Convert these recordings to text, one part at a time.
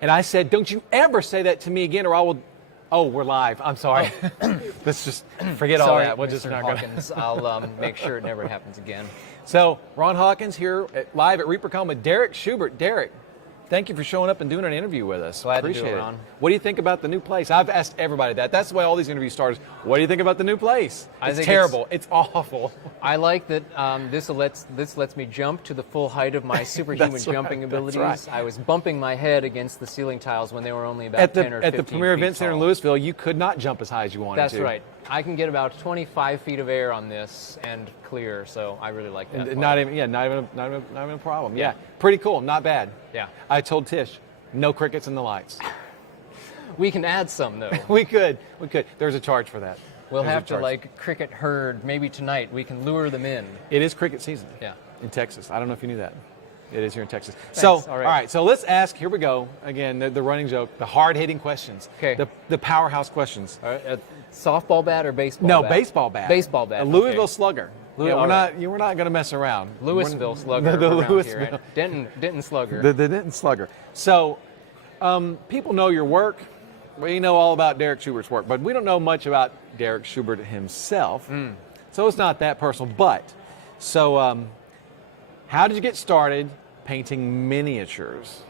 And I said, don't you ever say that to me again or I will... Oh, we're live. I'm sorry. Let's just forget all that. We'll just Mr. not Hawkins. I'll make sure it never happens again. So, Ron Hawkins here live at Reapercon with Derek Schubert. Derek, thank you for showing up and doing an interview with us. Glad Appreciate to do it, it. Ron. What do you think about the new place? I've asked everybody that. That's the way all these interviews start. What do you think about the new place? It's terrible. It's awful. I like that this lets me jump to the full height of my superhuman jumping abilities. Right. I was bumping my head against the ceiling tiles when they were only about 10 or 15 At the Premier feet Event Center in tall. Louisville, you could not jump as high as you wanted to. That's right. I can get about 25 feet of air on this and clear, so I really like that. Not even a problem. Yeah, pretty cool. Not bad. Yeah. I told Tish, no crickets in the lights. We can add some though. We could. There's a charge for that. We'll There's have a to charge. like cricket herd maybe tonight. We can lure them in. It is cricket season. Yeah. In Texas. I don't know if you knew that. It is here in Texas. Thanks. So, All right. all right. So let's ask. Here we go. Again, the running joke, the hard-hitting questions. Okay. The powerhouse questions. All right, softball bat or baseball No, bat? baseball bat. Baseball bat. A Louisville okay. Slugger. Louis- Yeah, all we're right. not going to mess around. Louisville We're- Slugger. The around Louisville. Here, right? Denton Slugger. The Denton Slugger. So, people know your work. We know all about Derek Schubert's work, but we don't know much about Derek Schubert himself. So it's not that personal. But, so how did you get started painting miniatures?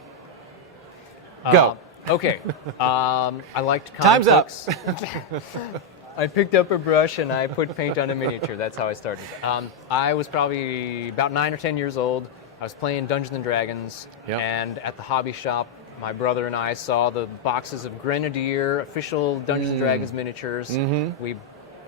Go. Okay. I liked comic Time's up. books. I picked up a brush and I put paint on a miniature. That's how I started. I was probably about 9 or 10 years old. I was playing Dungeons and Dragons, Yep. and at the hobby shop, my brother and I saw the boxes of Grenadier official Dungeons and Dragons miniatures. We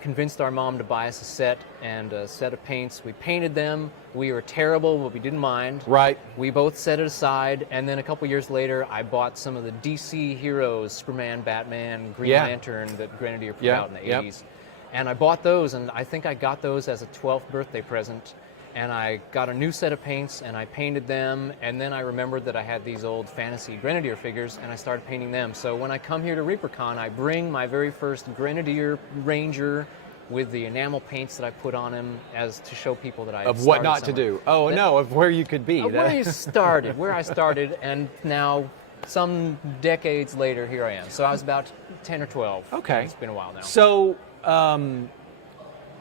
convinced our mom to buy us a set and a set of paints. We painted them. We were terrible, but we didn't mind. Right. We both set it aside, and then a couple years later, I bought some of the DC heroes, Superman, Batman, Green Yeah. Lantern, that Grenadier put Yeah, out in the yep. 80s. And I bought those, and I think I got those as a 12th birthday present. And I got a new set of paints, and I painted them, and then I remembered that I had these old fantasy Grenadier figures, and I started painting them. So when I come here to Reapercon, I bring my very first Grenadier Ranger with the enamel paints that I put on him as to show people that I Of what not to do. Oh, no, of where you could be. Where you started, where I started, and now some decades later, here I am. So I was about 10 or 12. Okay. It's been a while now. So,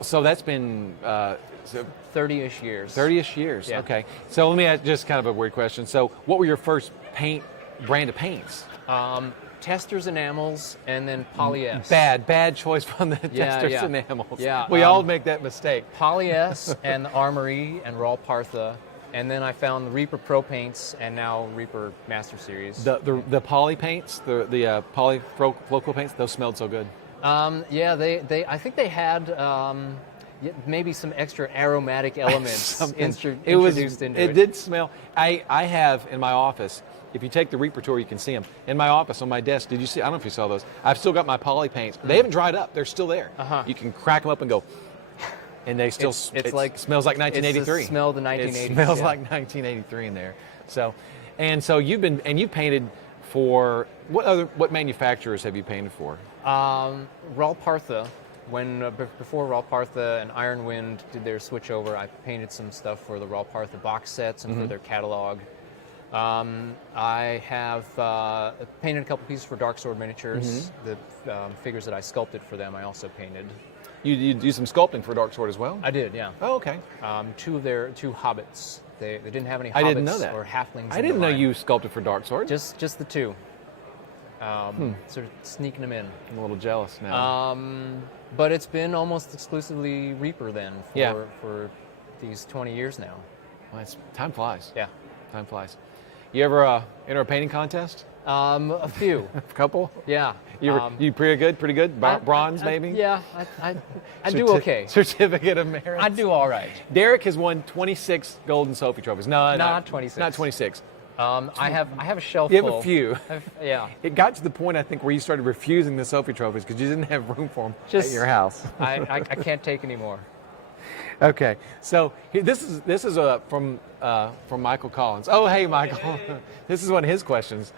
so that's been 30-ish years. 30-ish years. Yeah. Okay. So let me ask just kind of a weird question. So what were your first brand of paints? Testers enamels and then Poly S. Bad choice from the Yeah, testers yeah. enamels. Yeah, We all make that mistake. Poly S and Armory and Raw Partha. And then I found the Reaper Pro paints and now Reaper Master Series. The poly paints, the poly local paints, those smelled so good. Yeah, they I think they had maybe some extra aromatic elements introduced into it. It did smell. I have in my office, if you take the Reaper tour, you can see them. In my office on my desk, did you see? I don't know if you saw those. I've still got my poly paints. They haven't dried up. They're still there. You can crack them up and go, and they still, It's like smells like 1983. It's the smell of the 1980s. It smells yeah. like 1983 in there. So you've painted for, what manufacturers have you painted for? Raw Partha. Before Raw Partha and Iron Wind did their switch over, I painted some stuff for the Raw Partha box sets and for their catalog. I have painted a couple pieces for Dark Sword Miniatures. The figures that I sculpted for them, I also painted. You do some sculpting for Dark Sword as well? I did, yeah. Oh, okay. Two hobbits. They didn't have any hobbits I didn't know that. or halflings. I didn't know you sculpted for Dark Sword. Just the two. Sort of sneaking them in. I'm a little jealous now. But it's been almost exclusively Reaper then for these 20 years now. Well, time flies. Yeah. Time flies. You ever enter a painting contest? A few. A couple? Yeah. You pretty good? Pretty good? Bronze, maybe? Yeah, I do okay. Certificate of Merit? I do all right. Derek has won 26 Golden Sophie trophies. No, Not 26. Not 26. I have a shelf You full. have a few. Yeah. It got to the point, I think, where you started refusing the Sophie trophies because you didn't have room for them at your house. I can't take any more. Okay, so this is from Michael Collins. Oh, hey, Michael. This is one of his questions.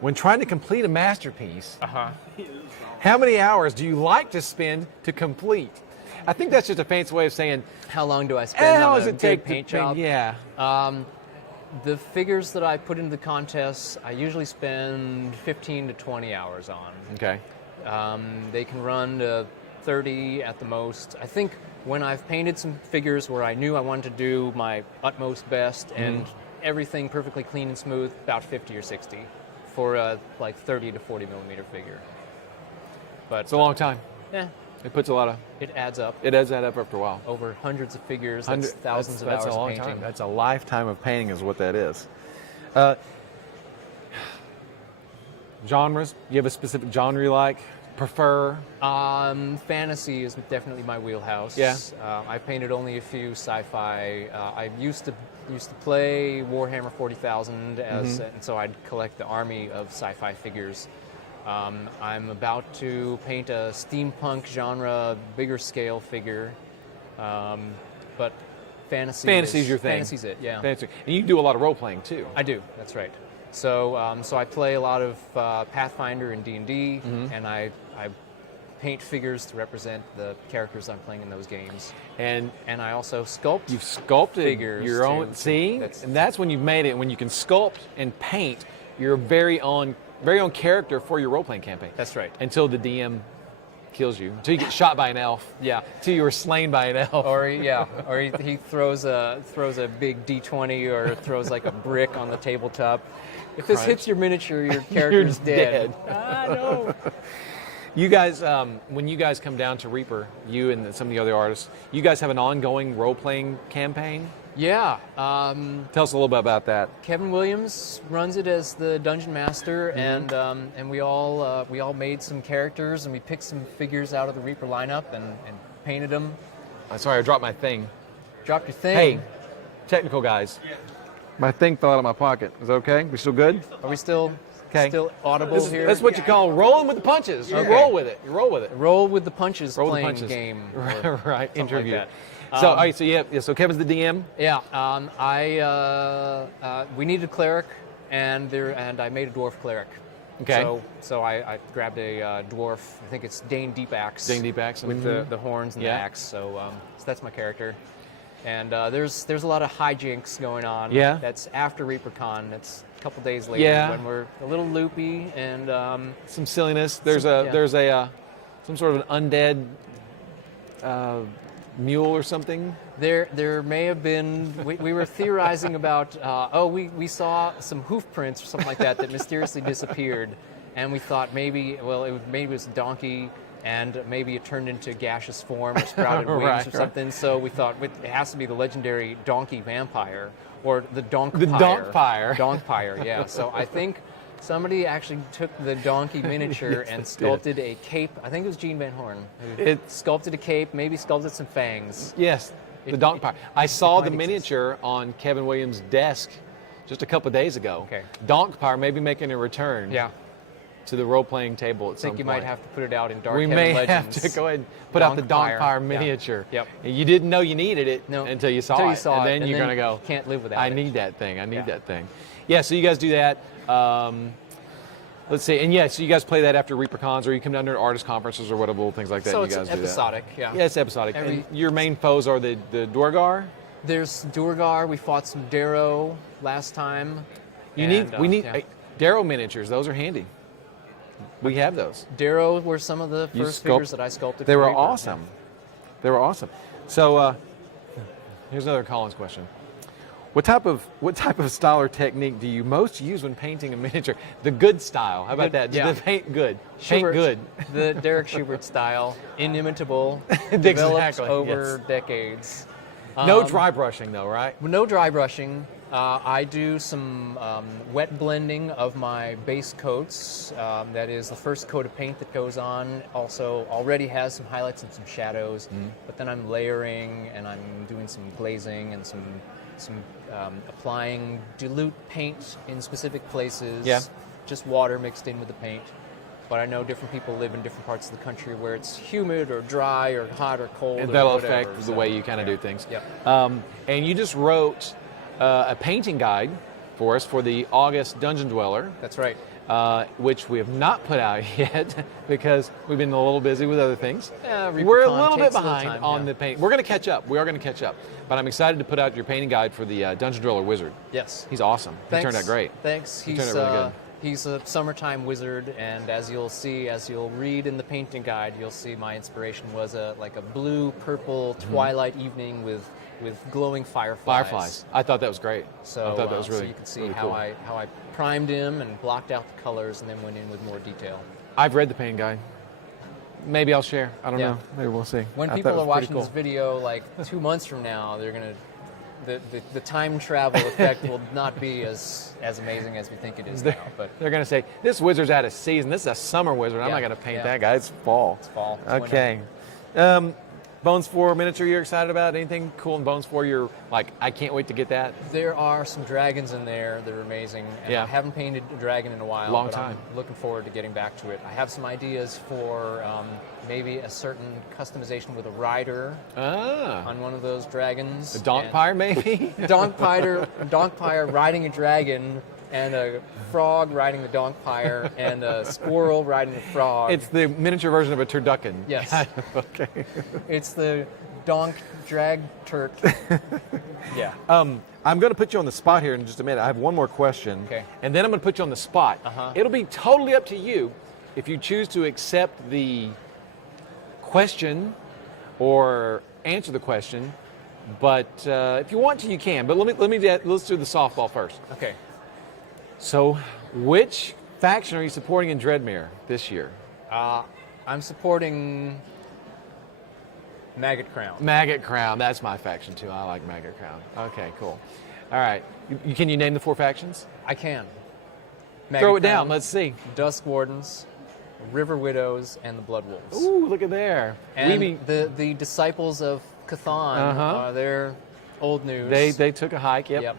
When trying to complete a masterpiece, how many hours do you like to spend to complete? I think that's just a fancy way of saying, how long do I spend on does a it take good paint to paint? job? Yeah. The figures that I put into the contests, I usually spend 15 to 20 hours on. Okay. They can run to 30 at the most. I think when I've painted some figures where I knew I wanted to do my utmost best and everything perfectly clean and smooth, about 50 or 60 for a like 30 to 40 millimeter figure. But It's a long time. yeah, It puts a lot of. it adds up. It does add up after a while. Over hundreds of figures, that's thousands of That's hours a long of painting. time. That's a lifetime of painting, is what that is. Genres? You have a specific genre you like? Prefer? Fantasy is definitely my wheelhouse. Yeah. I painted only a few sci-fi. I used to play Warhammer 40,000 as, and so I'd collect the army of sci-fi figures. I'm about to paint a steampunk genre, bigger scale figure, but Fantasy's your thing. Fantasy's it, yeah. Fantasy. And you do a lot of role playing too. I do. That's right. So, so I play a lot of Pathfinder and D&D, and I paint figures to represent the characters I'm playing in those games. And I also sculpt. you've sculpted figures your own. too. See, That's- and that's when you've made it. When you can sculpt and paint your very own character for your role playing campaign. That's right. Until the DM kills you, until you get shot by an elf. Yeah. Until you were slain by an elf. Or he throws a big D20 or throws like a brick on the tabletop. If this hits your miniature, your character's dead. Ah, no. You guys, when you guys come down to Reaper, you and some of the other artists, you guys have an ongoing role-playing campaign? Yeah. Tell us a little bit about that. Kevin Williams runs it as the dungeon master, and we all made some characters, and we picked some figures out of the Reaper lineup and painted them. Sorry, I dropped my thing. Dropped your thing. Hey, technical guys. My thing fell out of my pocket. Is that okay? We still good? Are we still audible here? That's what you call rolling with the punches. You Okay. roll with it. You roll with it. Roll with the punches Roll with the playing punches. game. Right. Interview. Like So, all right. So So Kevin's the DM. Yeah, we needed a cleric, and I made a dwarf cleric. Okay. So I grabbed a dwarf. I think it's Dane Deepaxe. Dane Deepaxe. with the horns and Yeah. the axe. So that's my character. And there's a lot of hijinks going on. Yeah. That's after Reapercon. That's a couple days later Yeah. when we're a little loopy and Some silliness. There's some sort of an undead mule or something. There may have been, we were theorizing about, we saw some hoof prints or something like that mysteriously disappeared. And we thought maybe it was a donkey, and maybe it turned into gaseous form or sprouted wings Right, or something. So we thought it has to be the legendary donkey vampire, or the donkpire. The Donkpire. Donkpire, yeah. So I think somebody actually took the donkey miniature and sculpted a cape. I think it was Gene Van Horn who sculpted a cape, maybe sculpted some fangs. Yes, the Donkpire. I saw the might exist. miniature on Kevin Williams' desk just a couple of days ago. Okay. Donkpire may be making a return. Yeah. To the role-playing table at I some think you point. might have to put it out in Dark We Heaven may Legends. have to go ahead and put out the Donkpire Yeah. miniature. Yep. And you didn't know you needed it until you saw Until it. you saw and it, then and you're then going to go, you can't live without I it. need that thing. I need Yeah. that thing. Yeah, so you guys do that. Let's see. And so you guys play that after Reapercons, or you come down to artist conferences or whatever, little things like that. So you it's guys do that. episodic, yeah. Yeah, it's episodic. And your main foes are the Duergar? There's Duergar. We fought some Darrow last time. We And, need yeah. Darrow miniatures. Those are handy. We have those. Darrow were some of the first figures that I sculpted. They for were Reaper. awesome. They were awesome. So here's another Collins question. What type of style or technique do you most use when painting a miniature? The good style. How about that? Yeah. The paint good. Schubert, Paint good. The Derek Schubert style, inimitable, developed Exactly, over yes. decades. No dry brushing though, right? No dry brushing. I do some wet blending of my base coats. That is the first coat of paint that goes on. Also already has some highlights and some shadows. But then I'm layering and I'm doing some glazing and some applying dilute paint in specific places. Yeah. Just water mixed in with the paint. But I know different people live in different parts of the country where it's humid or dry or hot or cold. And or that'll whatever, affect the so, way you kind of yeah. do things. Yep. And you just wrote a painting guide for us for the August Dungeon Dweller. That's right. which we have not put out yet because we've been a little busy with other things. Yeah, We're a Reapercon little bit takes a little behind time, on yeah. the paint. We're going to catch up. We are going to catch up. But I'm excited to put out your painting guide for the Dungeon Driller Wizard. Yes. He's awesome. Thanks. He turned out great. Thanks. He turned out really good. He's a summertime wizard, and as you'll see, as you'll read in the painting guide, you'll see my inspiration was like a blue-purple twilight evening with glowing fireflies. Fireflies. I thought that was great. So, I thought that was really so you can see really how cool. I primed him and blocked out the colors, and then went in with more detail. I've read the painting guide. Maybe I'll share. I don't Yeah. know. Maybe we'll see. When I people thought it are was pretty watching cool. this video, like 2 months from now, they're gonna the time travel effect will not be as amazing as we think it is now. But They're going to say, this wizard's out of season. This is a summer wizard. I'm Yeah, not going to paint yeah. that guy. It's fall. it's fall. It's Okay. Bones 4 miniature you're excited about? Anything cool in Bones 4 you're like, I can't wait to get that? There are some dragons in there that are amazing. And Yeah. I haven't painted a dragon in a while. Long but time. I'm looking forward to getting back to it. I have some ideas for maybe a certain customization with a rider Ah. on one of those dragons. A Donkpire, maybe? Donkpire riding a dragon, and a frog riding the Donkpire, and a squirrel riding the frog. It's the miniature version of a turducken. Yes. Okay. It's the donk drag turt. Yeah. I'm going to put you on the spot here in just a minute. I have one more question. Okay. And then I'm going to put you on the spot. Uh-huh. It'll be totally up to you if you choose to accept the question or answer the question. But if you want to, you can. But let's do the softball first. Okay. So, which faction are you supporting in Dreadmere this year? I'm supporting Maggot Crown. Maggot Crown. That's my faction too. I like Maggot Crown. Okay, cool. All right. Can you name the 4 factions? I can. Throw it Maggot down. Crown, Let's see. Dusk Wardens, River Widows, and the Blood Wolves. Ooh, look at there. And the Disciples of Cthon are their old news. They took a hike. Yep. Yep.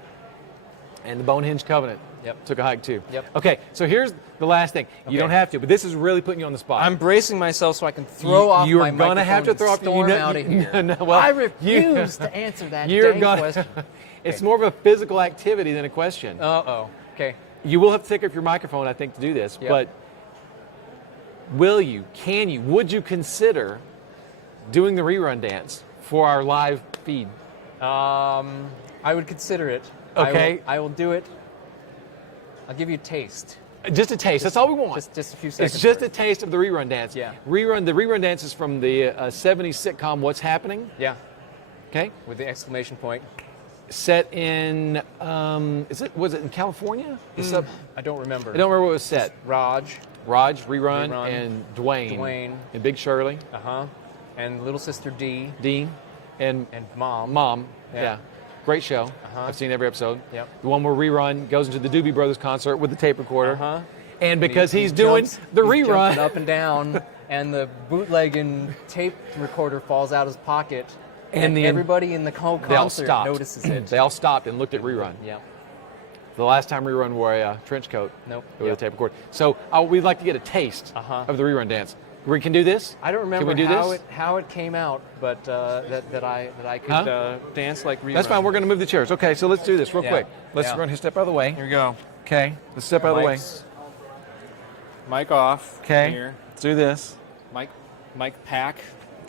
And the Bonehinged Covenant. Yep. Took a hike too. Yep. Okay. So here's the last thing. You Okay. don't have to, but this is really putting you on the spot. I'm bracing myself so I can throw off You're my gonna microphone have to throw and off the- storm you know- out of you- here. no, well, I you- refuse to answer that You're dang gonna. question. It's more of a physical activity than a question. Uh-oh. Okay. You will have to take off your microphone, I think, to do this. Yep. But would you consider doing the rerun dance for our live feed? I would consider it. Okay. I will do it. I'll give you a taste. Just a taste. That's all we want. Just a few seconds. It's just a worth. taste of the rerun dance. Yeah. The rerun dance is from the 70s sitcom What's Happening? Yeah. Okay. With the exclamation point. Set in, was it in California? I don't remember. I don't remember what it was set. Raj. Raj, Rerun, Rerun. and Dwayne. Dwayne. And Big Shirley. Uh-huh. And little sister Dee. Dean. And Mom. Mom. Yeah. Yeah. Great show. Uh-huh. I've seen every episode. Yep. The one where Rerun goes into the Doobie Brothers concert with the tape recorder. Uh-huh. And because He he's doing jumps- the he's rerun. jumping up and down, and the bootlegging tape recorder falls out of his pocket, and everybody in the whole They all concert stopped. notices it. They all stopped and looked at Rerun. Yeah. The last time Rerun wore a trench coat Nope. with Yep. a tape recorder. So we'd like to get a taste Uh-huh. of the Rerun dance. We can do this? I don't remember Can we do how this? it came out, but that I could Huh? dance like Rerun. That's fine. We're going to move the chairs. Okay, so let's do this real Yeah. quick. Let's Yeah. run here. Step out of the way. Here we go. Okay. Let's step out of the way. Mic off. Okay. Here. Let's do this. Mic pack.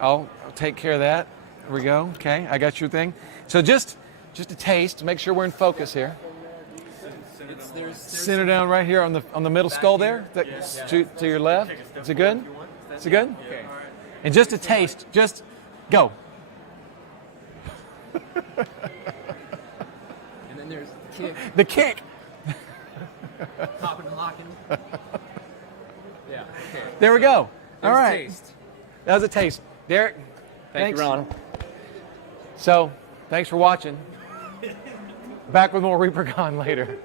I'll take care of that. Here we go. Okay. I got your thing. So just a taste. Make sure we're in focus here. Center down right here on the middle skull there. To your left. Is it good? Is it good? Okay. And just a taste. Just go. And then there's kick, The kick. popping and locking. Yeah. Okay. There we go. All There's right. taste. That was a taste. Derek. Thank you, Ron. So, thanks for watching. Back with more Reapercon later.